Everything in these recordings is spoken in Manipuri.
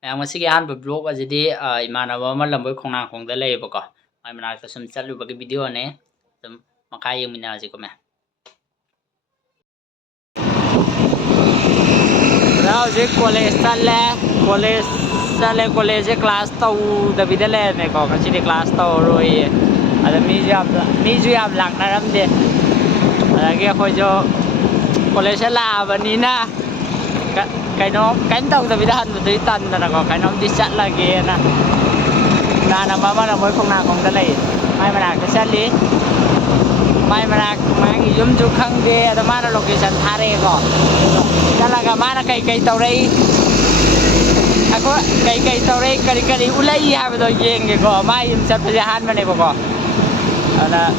Yang masih kian berblog aja di mana mana lambai kong kong dalai baka. Ay mana kita sempat lu bagi video ne. Makaya mina aja kome. Now je college college class tau tapi dalai me kok kasi di class tau roi. Ada museum lang na ram de. Lagi ako jo college la banina. Cái nó cánh tông tapi dah tu tan na ko cái nó đi chat lagi na na mama na moi khong na khong dalai mai mana ka sali mai mana mang yum ju khang de ada mana location thare ko kala ga mana kai tau rei ako kai tau rei kari ulai ha ba do yeng ge ko mai yum chat pa han ma ne ko ana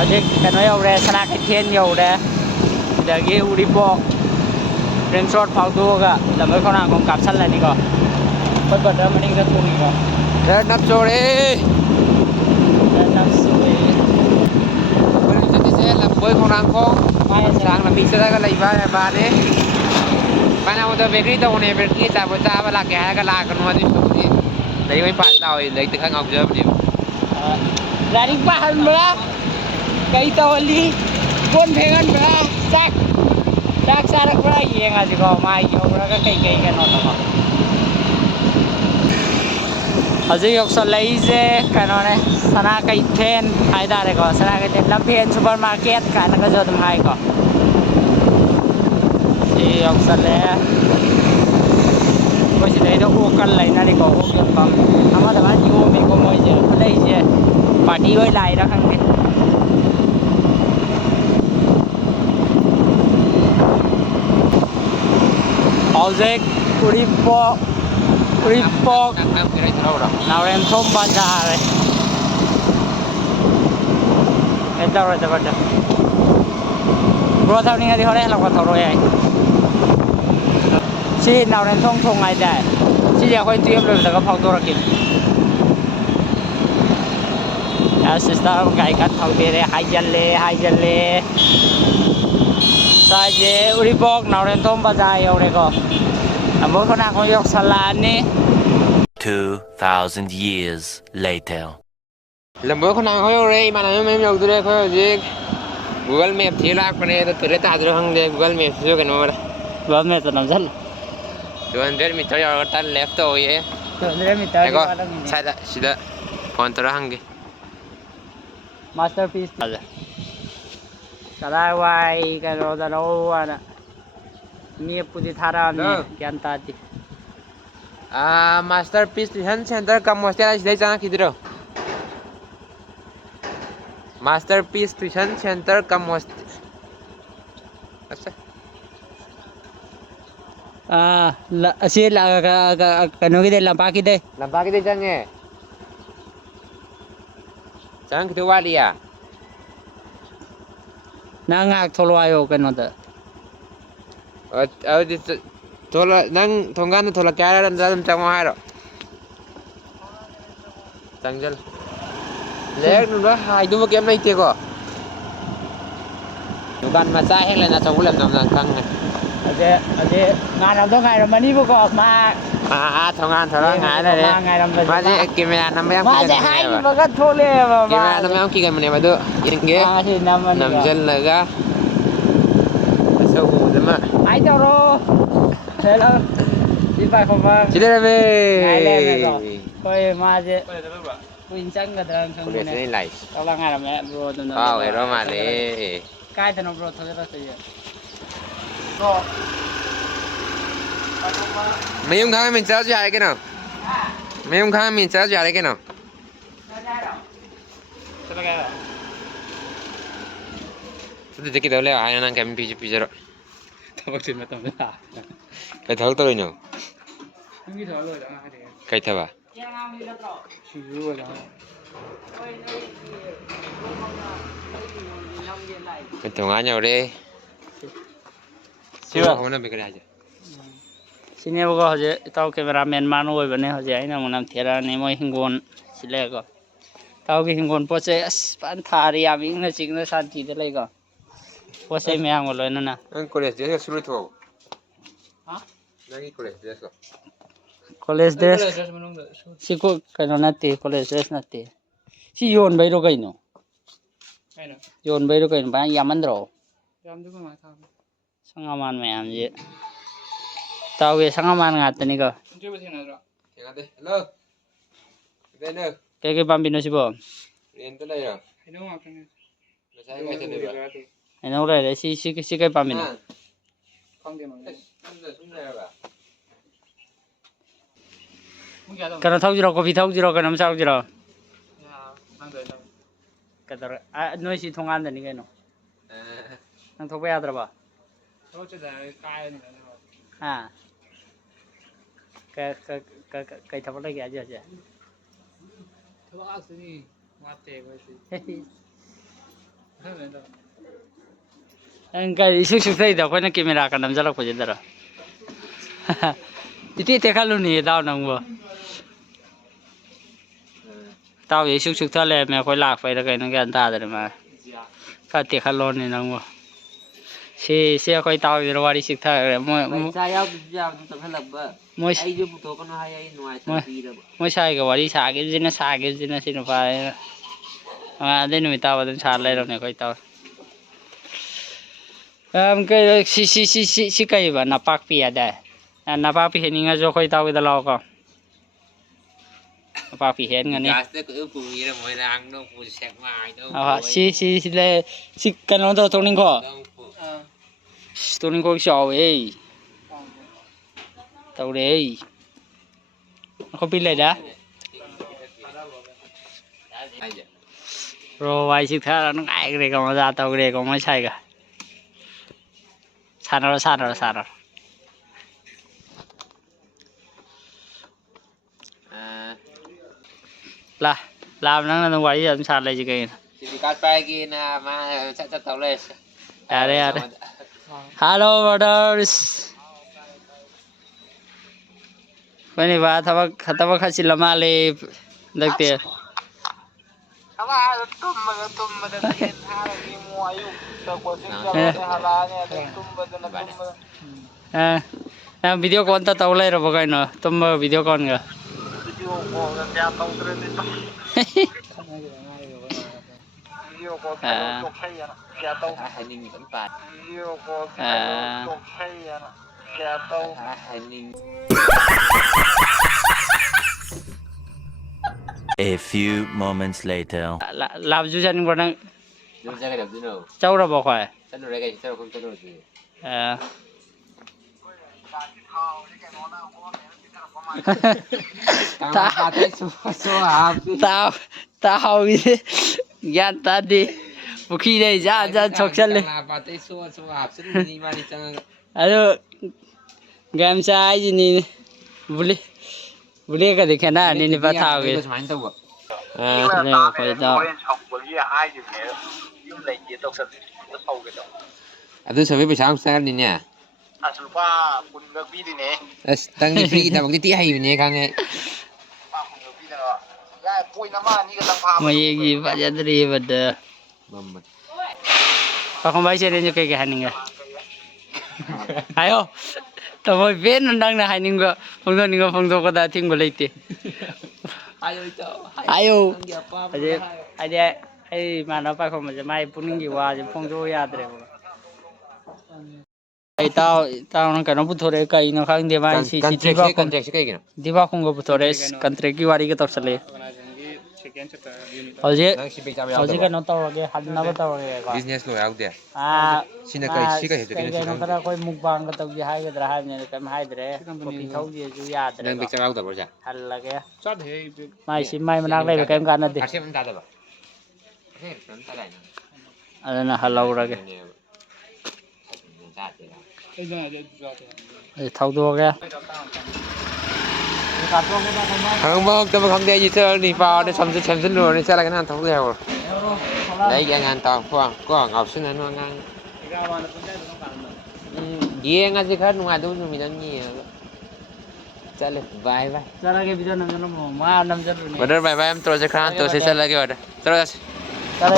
ade kan yo re sana kai thien yo de da ge uri bo Ren short phao tu ga là mới con nào cũng cặp sẵn lại đi co. Bất bật ra mình ra cùng đi co. Ren nắp số đi. Ren nắp số đi. Bây giờ sẽ làm bơi con nào không? Sáng là mình sẽ ra cái lấy ba đấy. Bạn nào tôi về cái đâu này về cái ta và là cái là con hoa đi xuống đi. Lấy mấy bạn tao lấy từ khang ngọc chưa đi. Là đi bạn bữa. Cây to đi. Quân phê ngân bữa. Chắc. Dak sarak bra yeng aja ko mai yo bra ka kai kan no to aje yok sa lai je kanone sana kai ten hai da re ko sana kai ten lampian supermarket ka na ka jo tum hai ko e yok sa le ko si dai do ko kan lai na ri ko ko yam pam ama da ba yo me ko moi je lai je party hoi lai da khang ke Ozek Uripok Nauren Thom Bazar Eta rồi ta bada Bro thau ni ngadi hore la ko thau roi ai Si Nauren Thong ai dai Si ja khoi tiep lo ta ka phau to rakin Ya sister gai kan thau be re hai jan le Sa je Uripok Nauren Thom Bazar yo re ko Amor ko na ko yok salan ni 2000 years later Làm bữa con nào khói rồi mà làm em dùng tôi đây khói gì Google Maps thì lạc con này tôi ta rồi hăng đây Google Maps cho cái nó Google Maps nó rất 200 meter your turn left thôi ấy 200 meter Ego sai da sida phone tôi hăng Masterpiece Sarai wai cái đó da đâu ana Ni pudi thara mi kyan ta di Masterpiece Tuition Center kam hostel sidai chana kidro Masterpiece Tuition Center kam hostel Asi la kanu kide lampa kide change Chang kitu wali ya Na ngak tholwayo kanu da thola nang thongan thola kya ran dam chang hai ro changjal le nu ba hai du kem nai te ko dukan ma cha hek le na chong lem nam kang ade ngan am ngai ramani bu ko ma thongan thola ngai le ngai ram ma je camera nam yam ma je hai ba ka thole ba camera nam yam ki kan mane ba do yenge si nam jal laga sao dama ai tao ro hello đi phải không vâng chỉ đây về ngày lên rồi coi ma chứ quỳnh trắng cái đường không này này lại tao là ngày làm mẹ bro tụi nó cái đó mà đấy cái tụi nó bro thôi đó thôi rồi mấy ông khang mình sao dài cái nào mấy ông khang mình sao dài cái nào tôi cái đó là ai năng cái mình pizza rồi tao bắt chuyện mà tao biết à cái thấu tôi nhở không biết thấu rồi đó ngay đấy cái thấu à cái thấu ngã nhau đi chưa không nên bị cái này chứ xin nhớ có gì tao cameraman man ơi bên này họ gì na muốn làm thiệt là này mới hingon xin lẽ có tao cái hingon post ấy pan thari à mình nó chính nó san thì thế này có post ấy mấy hàng rồi nè anh college đấy là sulit thôi hả đang đi college đấy sao college dress siku kaino natte college dress natte si yon bairo kaino yon bairo kaino ba yamandro sangaman mayam je tawe sangaman ngatani ko Ngade. Hello. Dene. ke pambino sibo Ren to lai rồi. Sai cái chân này rồi. eno re si kai pambino kana thaujiro coffee thaujiro kana saujiro kadar noi si thongan dani kaino nang thokba yadra ba ha kai thapla lagi aja ang kai isu sai da koina camera ka nam jalak puje dara iti te khalu ni daw nang bo taw isu thale me koi lak pai da kai nang gan ta da ma ka te khalo ni nang bo se koi taw ro wari sik tha mo Sai yau tập hay lập ba. moi Ai ju to con hai ai nuai sai pi da. moi sai ga wari sa ge jina sinu pa de nu ta ba den sa lai ro ne koi taw cái si kai ba napak pi ada napak pi heninga jo khoi taw da law ko napak pi hen ngani Gas te ko pu ni ra moi rang no pu sek mai do. si le si kan on to toning ko toning ko xiao ei taw le ko pi le da ro wai si tha nó ngai cái ko ma ra taw cái ko ma sai ga sana là làm nó nó quay làm sao lại chứ cái Thì cắt pai ki na ma cha tàu le. à đây hello brothers cái này ba thaba khasi lama le được tiền video call ta tàu lại rồi cái nó tôm video call kìa Hai ninh vẫn phải. Hai ninh. A few moments later. làm chú chân của nó Đúng ra cái đập gì đâu. cháu ra bỏ khỏi Chân rồi cái chân không chân rồi gì. tao gan ta đi một khi đây ra chọc chân lên alo game sai gì nè buli cái gì cái nào nè bắt thao cái này phải tao Aduh sampai besar besar ni nya. Aslupa kun ngerti di ne. Tang ni free kita bang ti hai ni kang ai. Pa kun ngerti na. Ya pui nama ni ka tang pa. mày gì vậy giờ đi vật Mamat. pa không bay xe đến cho cái hành này ayo tao mới biết nó đang là hành cái phong độ cái đã thiên của lấy tiền ayo ai mà nó phải không mà mai puning gì qua thì phong độ ya đấy ai tao nó cái nó bút thôi cái nó khang đi mai si đi vào contract cái gì đi vào không có bút thôi contract cái wari cái tập sale Oje cái nó tao cái hành nó tao cái business lo out there. Sina cái kai sika hetu cái nó tao coi mukbang cái tao gì hay cái hai này cái hai đấy copy thâu gì chú ya đấy Nang picture out there ja. hành là cái mai xin mai mà đang đây cái em gan đấy Ashe man ta da ba. Ashe man ta dai. anh là hello rồi cái thâu đua cái Không mong tôi không để gì chơi đi vào để xong xin luôn đi sẽ là cái nào thấu đều. Đấy cái ngàn tàu có ngọc xin nó ngang. Gì ngang gì khác ngoài đâu mình đang nhiều. Chale bye bye. Cara cái video nằm mà nằm chân rồi. Bener bye bye em terus sekarang terus saya lagi ada. Terus.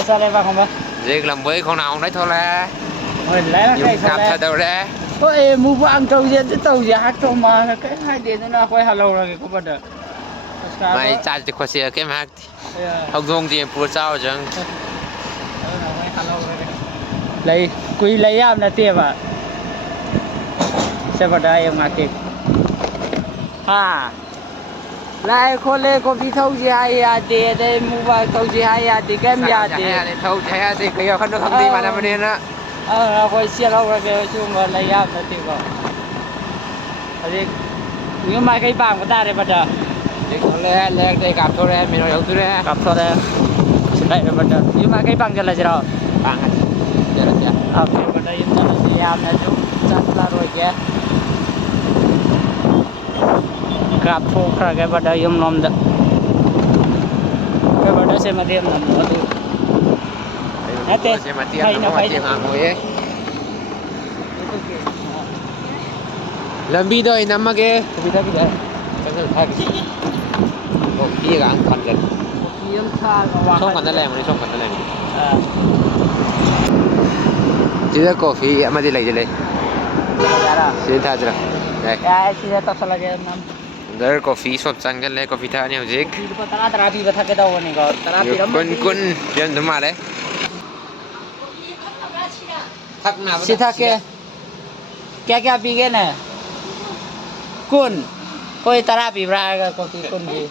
Cara ba không ba? Jadi làm mới không nào đấy thôi là. Ôi lấy Dùng cặp thật đâu đấy. Ôi, mua vàng tàu gì hát tàu mà cái hai điện nó quay hà lâu rồi có bật được. Mai chaจะขอเสียแค่มากเอางงจริงปูเจ้าจัง Lấy quý lấy am là tiệm à. Sẽ vào đây em ngạc kịp. Ha. Lại cô lê cô đi thâu gì hay à đi đây mua vàng thâu gì hay à đi kem ya đi. เท่าใช้สิก็ยังคันดูคำดีมาในประเด็นนะ Quay xe lâu rồi kìa chung vào lấy am là tiệm rồi. Thì nhưng mà cái bảng của ta đây bắt đầu. เด็กคนแรกได้กับโทรแรกมีเราอยู่ตัวแรก Cặp thôi đây. Xin đây bắt đầu. Nhưng mà cái bảng cho là gì đâu. ต่างกันเดี๋ยวจะ Bắt đầu yên tâm lấy am là chung. Chắc là rồi kìa. Cặp thuộc ra cái bắt đầu yếm nôm được. Cái bắt đầu sẽ mà tiêm nằm ở đây. เสียมาเตี้ยน้องมาเจียงหางหวยลำบีด้วยน้ำมาเก Bị đây. จะเป็นแท็กซี่บอกพี่กับคันกัน Yếm xa và ช่องกันนั่นแหละมันช่องกันนั่นแหละ Ờ. จีน่ากาแฟมาดีเลย Dạ rồi. จีน่าจะได้ Ya, chị sẽ tập lại cái năm. เดี๋ยวกาแฟสดจังกันเลยกาแฟท่านี่เอาจิก Đi qua terapi và thắc cái đầu này có terapi lắm. คุณเดินมาเลยทักมา Chị thắc cái. क्या pí cái này? Cun. Coi terapi ra có cái cun gì?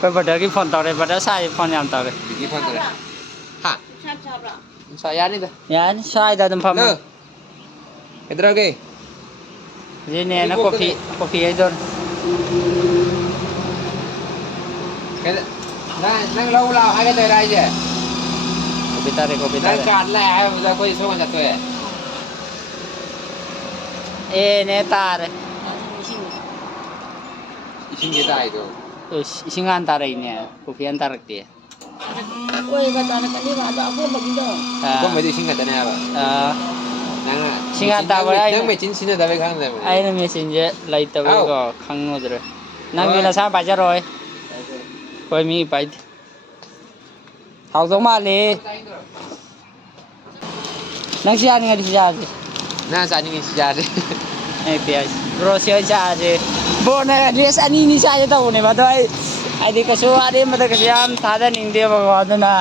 Coi bắt đầu cái phone tao đây, bắt đầu sai phone nhầm tao đây. กี่พันตัวเลยฮะสายยานี่ตัว Ya, sai dah tempat. เลิกเห็นตัวกี่ Ini nak kopi itu. นั่งเล่าให้กันตัวได้เจ้ Kopi tarik. นั่งการแหละเราคุยส่งกันจากตัว Ini tar. ชิงกี่ได้ตัว Singan tar ini. Kopi antar dia. Ôi, và toàn là cái đi vào đó không bằng đâu. ก็ไม่ได้ชิงกันแต่เนี่ยแบบนั่งนั่งไม่ชิ้นแต่ไปข้างเลย Ai nó messenger lại tao có khăng ngồi rồi. Nang như là sao bài cho rồi. Coi mi bài. Học giống mà đi. Nang siya nga di siya. น่าจะนี่สิจ้าดิ Eh bias. Bro siya siya je. Bo na dia sani ni siya tao ne ba doi. Ai di kaso ade mata kasyam thada ning dia ba na.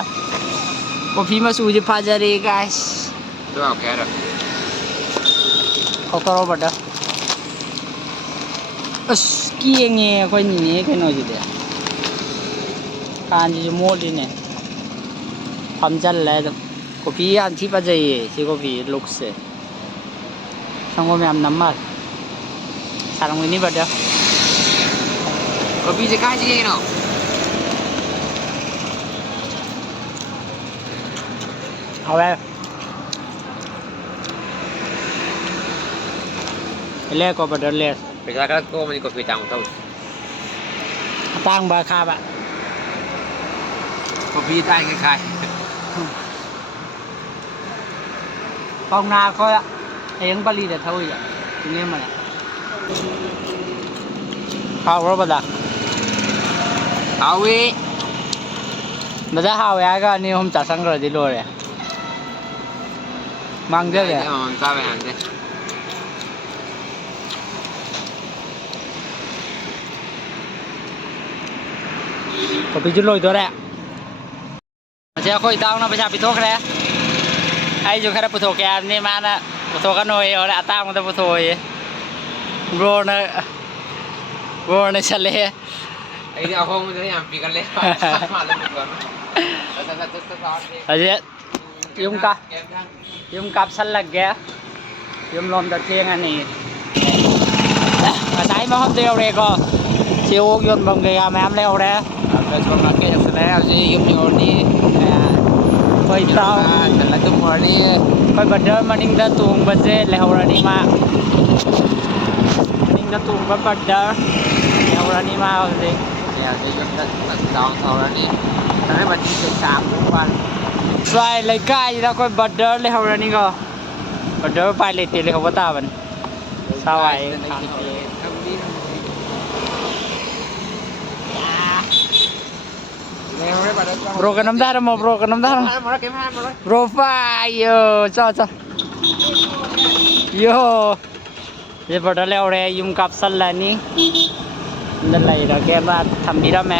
Kopi ma su je phajare guys. ตัวเอาแค่หรอ Kokoro bada. Us kienge koi ni ke no ji de. Kan ji mo di ne. Pham chal la da. Kopi an thi pa jai chi kopi look se. Sang me am namar. Sarang ini bada. ก็พี่จะกล้าจริงเนาะ Awe. Le ko bada le. เป็นการก็มันก็คือจังเท่า Tang ba kha ba. ก็พี่ได้คล้าย Phong na ko ayang bali da thôi ya. Ini mana? Hao ro bada. ๆเอาวิ Bada hao ya ga ni hom cha sang rồi đi rồi. Mang dia เดี๋ยว ya. มันทราบไปหันดิ Kopi ju loi to ra. Che khoi tao na pa pi thok ra. Ai ju khara pu thok ya ni ma na pu thok ka noi ora tao ma ta pu thoi. Bro na chale. ไอ้ที่เอาห้องมันจะยังปีกันเลยมาเลยก่อนแล้วจะสตาร์ท Aje yung kapsal lag ya. Yung lom da thieng anh ni. Mà sai mà không tiêu re ko. Siêu yon bang ga ma am leo ra. แล้วช่วงนั้นแกจะแสดงจะยุ่งอยู่นี่ Koi tao แต่ละตุ้มหัวนี่ koi badar maning da tung baje leo ra ni ma. Maning da tung ba badar leo ra ni ma rồi. เดี๋ยวจะยุ่งกันดองเท่านี้ทำให้มันที่เป็น3 ทุกวัน Sai lai kai da koi badar leo ra ni ko. Badar pai le te leo ba ta ban. Sao ai khang Bro ka namdara mo, bro ka namdara. Profile cho. Yo. Ye bottle ore yum kapsal lani. Ndan lai ra ke ba thambira me.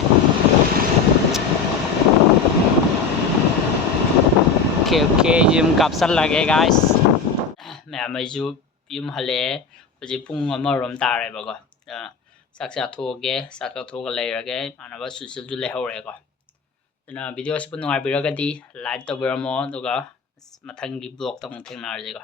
Okay, yum kapsal lage guys. Mẹ mai ju yum hale ji pung amarom tare ba ko. Saksa thoge, saksa thoga lai ra ke anaba susil du le hore ko. Na video si pun ngai biragadi like to biramo duga mathang gi blog tong thengnar je ko.